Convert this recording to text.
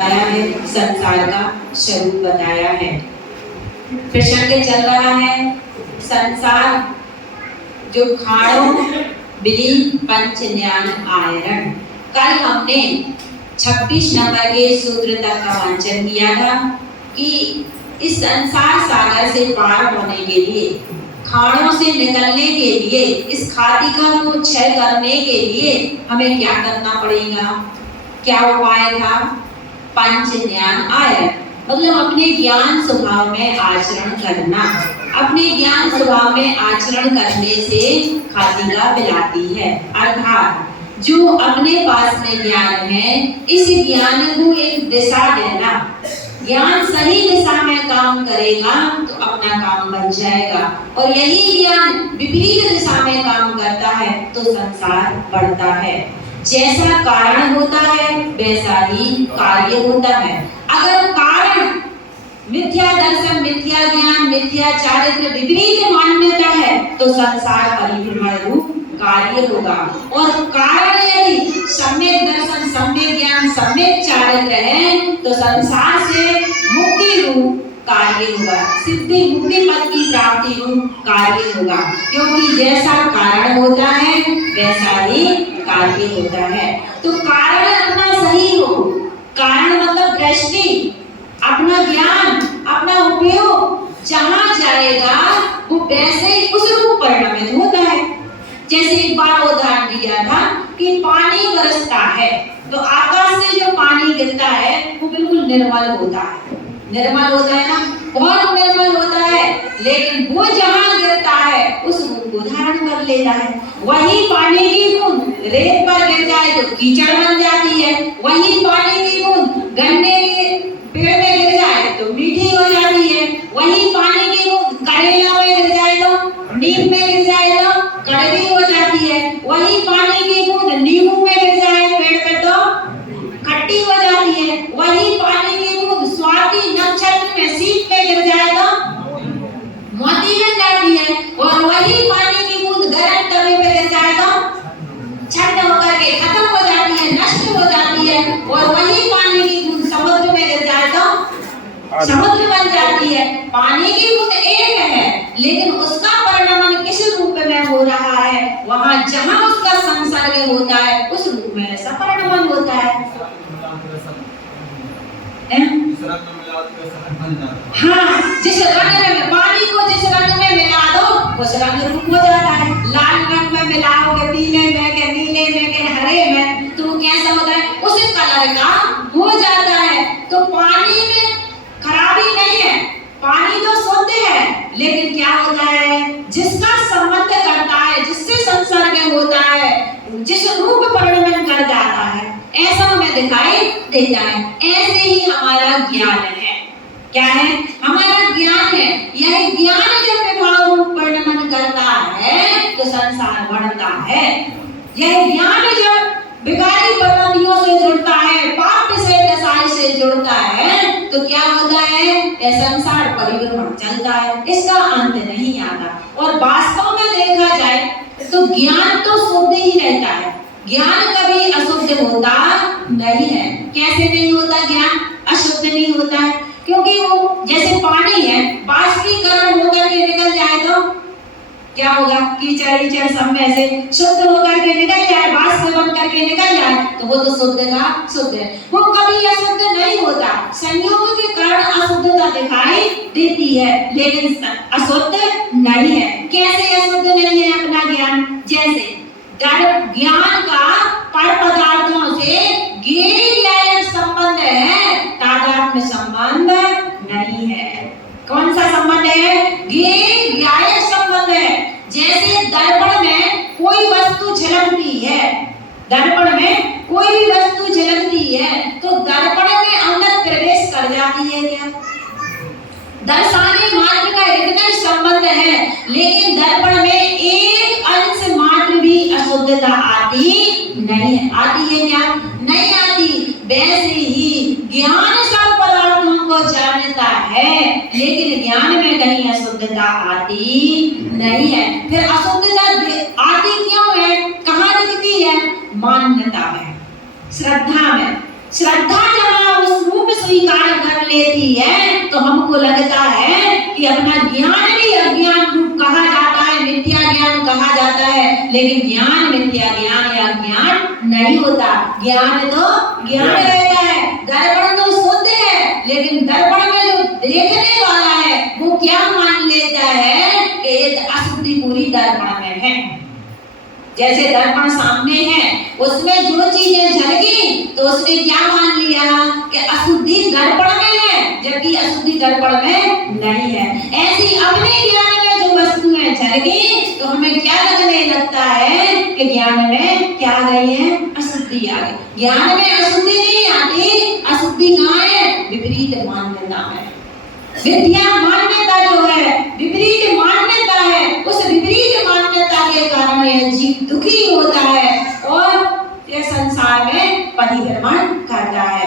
बताया है, संसार का स्वरूप बताया है। प्रसंग चल रहा है संसार जो खाणों बिली पंच ज्ञान आयरन। कल हमने 26 नंबर के सूत्र तक का वांचन किया था कि इस संसार सागर से पार होने के लिए, खाणों से निकलने के लिए, इस खातिका को क्षय करने के लिए हमें क्या करना पड़ेगा। क्या उपाय था? पंच ज्ञान आयरन, मतलब अपने ज्ञान स्वभाव में आचरण करना। अपने ज्ञान स्वभाव में आचरण करने से खातिका मिलाती है। अर्थात जो अपने पास में ज्ञान है, इस ज्ञान को एक दिशा देना। ज्ञान सही दिशा में काम करेगा तो अपना काम बन जाएगा, और यही ज्ञान विपरीत दिशा में काम करता है तो संसार बढ़ता है। जैसा कारण होता है वैसा ही कार्य होता है। अगर कारण मिथ्या दर्शन, मिथ्या ज्ञान, मिथ्या चारित्र, विपरीत मान्यता है तो संसार परिभ्रमण रूप कार्य होगा, और कारण यदि सम्यक दर्शन, सम्यक ज्ञान, सम्यक चारित्र है तो संसार से मुक्ति रूप कार्य होगा, सिद्धि मुक्ति पद की प्राप्ति रूप कार्य होगा। क्योंकि जैसा कारण होता है वैसा ही कार्य होता है। तो कारण अपना सही हो, कारण मतलब दृष्टि, अपना ज्ञान, अपना उपयोग जहाँ जाएगा वो वैसे ही उस रूप परिणमित होता है। जैसे एक बार उदाहरण दिया था कि पानी बरसता है तो आकाश से जो पानी गिरता है वो बिल्कुल निर्मल होता है। निर्मल होता है ना, बहुत निर्मल होता है, लेकिन वो जहाँ गिरता है उस रूप को धारण कर लेता है। वही पानी की बूंद रेत पर गिर जाए तो कीचड़ बन जाती है, वही पानी की बूंद गन्ने के पेड़ में गिर जाए तो मीठी हो जाती है, वही पानी की बूंद करेला में गिर जाए तो, नीम में गिर जाए तो कड़वी हो जाती है, वही पानी की बूंद नींबू में गिर जाए पेड़ पे तो खट्टी हो जाती है, वही पानी की बूंद स्वाति नक्षत्र में सीप में गिर जाए तो मोती बन जाती है, और वही पानी की बूंद गर्म तवे पे गिर जाए तो छंड होकर के खत्म हो जाती है, नष्ट हो जाती है, और वही पानी की बूंद समुद्र में गिर जाए तो समुद्र बन जाती है। पानी की बूंद एक है, लेकिन उसका परिणमन किस रूप में हो रहा है, वहां जहां उसका संसर्ग होता है उस रूप में ऐसा परिणमन होता है। हाँ, जिस रंग में पानी को जिस रंग में मिला दो उस रंग रूप हो जाता है। लाल रंग में मिलाओगे पीले में के नीले में के हरे में तो कैसा होता है, उस कलर का हो जाता है। तो पानी में खराबी नहीं है, पानी तो शुद्ध है, लेकिन क्या होता है जिसका संबंध करता है, जिससे संसर्ग होता है, जिस रूप परिणमन कर जाता है ऐसा हमें दिखाई देता है। ऐसे ही हमारा ज्ञान है। क्या है? हमारा ज्ञान है। यह ज्ञान जब विभाव रूप परिणमन करता है तो संसार बढ़ता है। यह ज्ञान जब विकारी प्रवृत्तियों से जुड़ता है, पाप से कसाई से जुड़ता है तो क्या होता है, यह संसार परिभ्रमण चलता है, इसका अंत नहीं आता। और वास्तव में देखा जाए तो ज्ञान तो शुद्ध ही रहता है, ज्ञान कभी अशुद्ध होता नहीं है। कैसे नहीं होता? ज्ञान अशुद्ध नहीं होता है क्योंकि वो जैसे पानी है, बाष्पीकरण होकर के निकल जाए तो क्या होगा, कीचड़ सब में से शुद्ध होकर के निकल जाए, बाष्प बन करके निकल जाए तो वो तो शुद्ध का शुद्ध है। वो कभी अशुद्ध नहीं होता, संयोग के कारण अशुद्धता दिखाई देती है लेकिन अशुद्ध नहीं है। कैसे अशुद्ध नहीं है अपना ज्ञान? जैसे ज्ञान का पर पदार्थों से ज्ञेय संबंध है, तादात्म्य संबंध नहीं है। कौन सा संबंध है? ज्ञेय संबंध है। जैसे दर्पण में कोई वस्तु झलकती है, दर्पण में कोई भी वस्तु झलकती है तो दर्पण में अंदर प्रवेश कर जाती है क्या? दर्शाने मात्र का इतना संबंध है, लेकिन दर्पण में एक अंश मात्र भी अशुद्धता आती नहीं है। आती है क्या? नहीं आती। वैसे ही ज्ञान सब पदार्थों को जानता है, लेकिन ज्ञान में कहीं अशुद्धता आती नहीं है। फिर अशुद्धता आती क्यों है? कहाँ दिखती है? मान्यता में, श्रद्धा में। श्रद्धा जहाँ उस तो हमको लगता है कि अपना ज्ञान भी अज्ञान रूप कहा जाता है, मिथ्या ज्ञान कहा जाता है, लेकिन ज्ञान मिथ्या ज्ञान या ज्ञान नहीं होता। ज्ञान तो ज्ञान रहता है। दर्पण तो शुद्ध है, लेकिन दर्पण में जो देखने वाला है वो क्या मान लेता है कि ये अशुद्धि पूरी दर्पण में है। जैसे दर्पण सामने है, उसमें जो चीजें झलकी तो उसने क्या मान लिया कि अशुद्धि दर्पण में है, जबकि अशुद्धि दर्पण में नहीं है। ऐसी अपने ज्ञान में जो वस्तुएं झलकी तो हमें क्या लगने लगता है कि ज्ञान में क्या आ गई है, अशुद्धि आ गई। ज्ञान में अशुद्धि नहीं आती, अशुद्धि कहाँ है, विपरीत मान्यता है। विद्या मान्यता जो है विपरीत मान्यता है, उस विपरीत मान्यता के कारण यह जीव दुखी होता है और यह संसार में परिभ्रमण करता है।